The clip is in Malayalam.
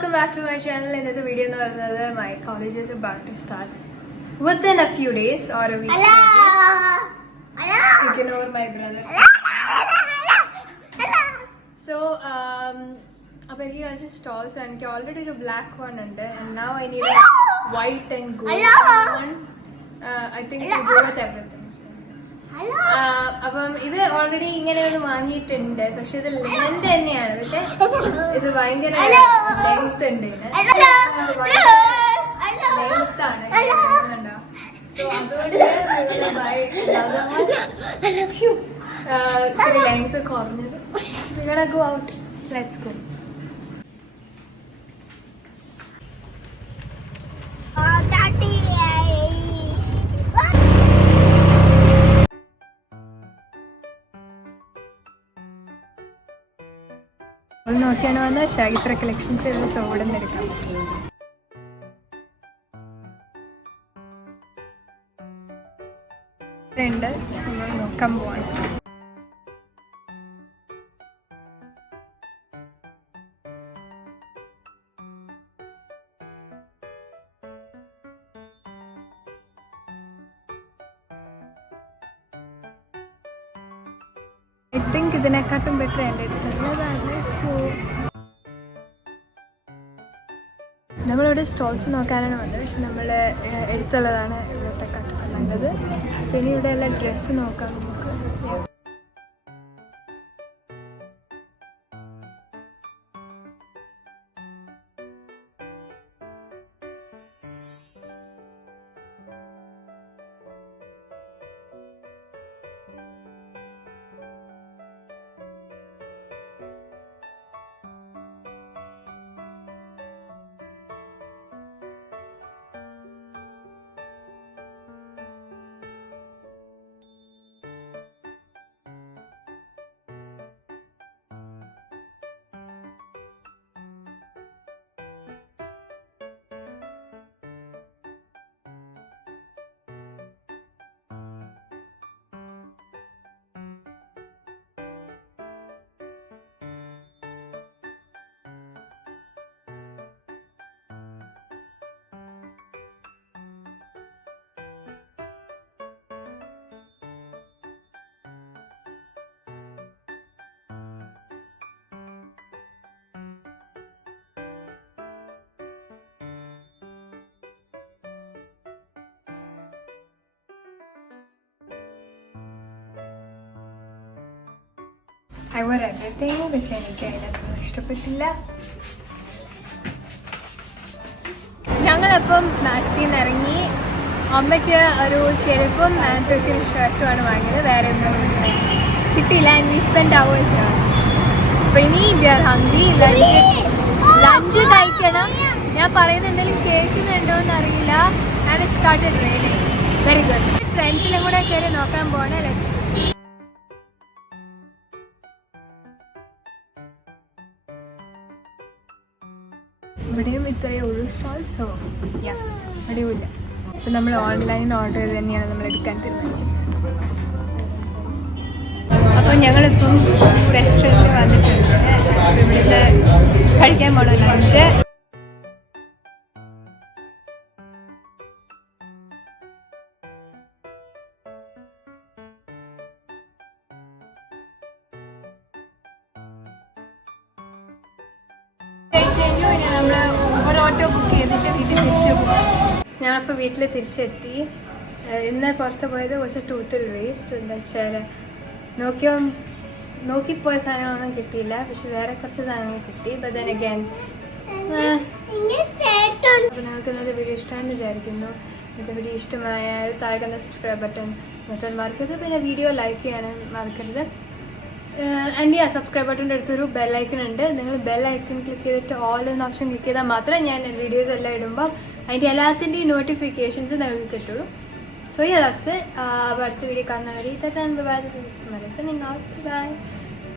welcome back to my channel. In this video, my college is about to start within a few days or a week. Ignore my brother. So, I just stalls and already a black one under, and now I need a white and gold one. I think to go with everything. അപ്പം ഇത് ഓൾറെഡി ഇങ്ങനെ ഒന്ന് വാങ്ങിയിട്ടുണ്ട്. പക്ഷെ ഇത് ലെങ്ത് തന്നെയാണ്. പക്ഷെ ഇത് ഭയങ്കര ലെങ്ത് ഉണ്ട്. ലെങ്ത് ആണ്. സോ അതുകൊണ്ട് ഇത്തിരി ലെങ്ത് കുറഞ്ഞത്. Go out. Let's go. നോക്കിയാണ് വന്ന ഷായിത്ര കളക്ഷൻസ് ഉള്ള ഷോവിടെ നിന്ന് എടുക്കാം. നമ്മൾ നോക്കാൻ പോവാണ്. I think ഇതിനെക്കാട്ടും ബെറ്റർ എൻ്റെ അടുത്തുള്ളതാണ്. സോ നമ്മളിവിടെ സ്റ്റോൾസ് നോക്കാനാണ് വന്നത്. പക്ഷെ നമ്മൾ എടുത്തുള്ളതാണ് ഇവിടുത്തെ കാട്ടും നല്ലത്. പക്ഷെ ഇനി ഇവിടെ എല്ലാം ഡ്രസ്സ് നോക്കാം നമുക്ക്. I wear everything, പക്ഷെ എനിക്ക് അതിനകത്തൊന്നും ഇഷ്ടപ്പെട്ടില്ല. ഞങ്ങളപ്പം മാക്സിൽ നിന്ന് ഇറങ്ങി. അമ്മയ്ക്ക് ഒരു ചെരുപ്പും ആൻറ്റൊക്കെ ഒരു ഷർട്ടുമാണ് വാങ്ങിയത്. വേറെ ഒന്നും കിട്ടിയില്ല. ആൻഡ് വി സ്പെൻഡ് അവേഴ്സിനാണ്. അപ്പം ഇനി ഹംഗി ലഞ്ച് കഴിക്കണം. ഞാൻ പറയുന്നത് എന്തെങ്കിലും കേൾക്കുന്നുണ്ടോ എന്ന് അറിയില്ല. And it started raining. Very good. ഫ്രണ്ട്സിലും കൂടെ കയറി നോക്കാൻ പോകണേ. ലെറ്റ്സ് ഇവിടെയും ഇത്രയേ ഉള്ളൂ സ്റ്റോൾ. സോ അടിപൊളിയില്ല. അപ്പം നമ്മൾ ഓൺലൈൻ ഓർഡർ ചെയ്ത് തന്നെയാണ് നമ്മൾ എടുക്കാൻ തീരുമാനിക്കുന്നത്. അപ്പോൾ ഞങ്ങളിപ്പം റെസ്റ്റോറൻറ്റിൽ വന്നിട്ടുണ്ട്. ഇവിടുന്ന് കഴിക്കാൻ പോകണം ലഞ്ച്. നമ്മൾ ഒരു ഓട്ടോ ബുക്ക് ചെയ്തിട്ട് വീട്ടിൽ തിരിച്ചു പോകാം. ഞാനിപ്പോൾ വീട്ടിൽ തിരിച്ചെത്തി. ഇന്ന് പുറത്ത് പോയത് കുറച്ച് ടോട്ടൽ വേസ്റ്റ്. എന്താ വെച്ചാൽ നോക്കിപ്പോയ സാധനങ്ങളൊന്നും കിട്ടിയില്ല. പക്ഷെ വേറെ കുറച്ച് സാധനങ്ങൾ കിട്ടി. ബട്ട് ദെൻ അഗൈൻ അപ്പോൾ നിങ്ങൾക്ക് ഇന്നത്തെ വീഡിയോ ഇഷ്ടമാണെന്ന് വിചാരിക്കുന്നു. ഇന്നത്തെ വീഡിയോ ഇഷ്ടമായാൽ താഴെ സബ്സ്ക്രൈബ് ബട്ടൺ മറ്റൊരു മറക്കരുത്. പിന്നെ വീഡിയോ ലൈക്ക് ചെയ്യാനും മറക്കരുത്. ആൻഡ് സബ്സ്ക്രൈബ് ബട്ടൻ്റെ അടുത്തൊരു ബെല്ലൈക്കൺ ഉണ്ട്. നിങ്ങൾ ബെല്ലൈക്കൺ ക്ലിക്ക് ചെയ്തിട്ട് ഓൾ എന്ന ഓപ്ഷൻ ക്ലിക്ക് ചെയ്താൽ മാത്രമേ ഞാൻ വീഡിയോസ് എല്ലാം ഇടുമ്പോൾ അതിൻ്റെ എല്ലാത്തിൻ്റെയും നോട്ടിഫിക്കേഷൻസ് നിങ്ങൾക്ക് കിട്ടുള്ളൂ. So that's it. അടുത്ത വീഡിയോ കാണുന്ന വഴി ബൈ.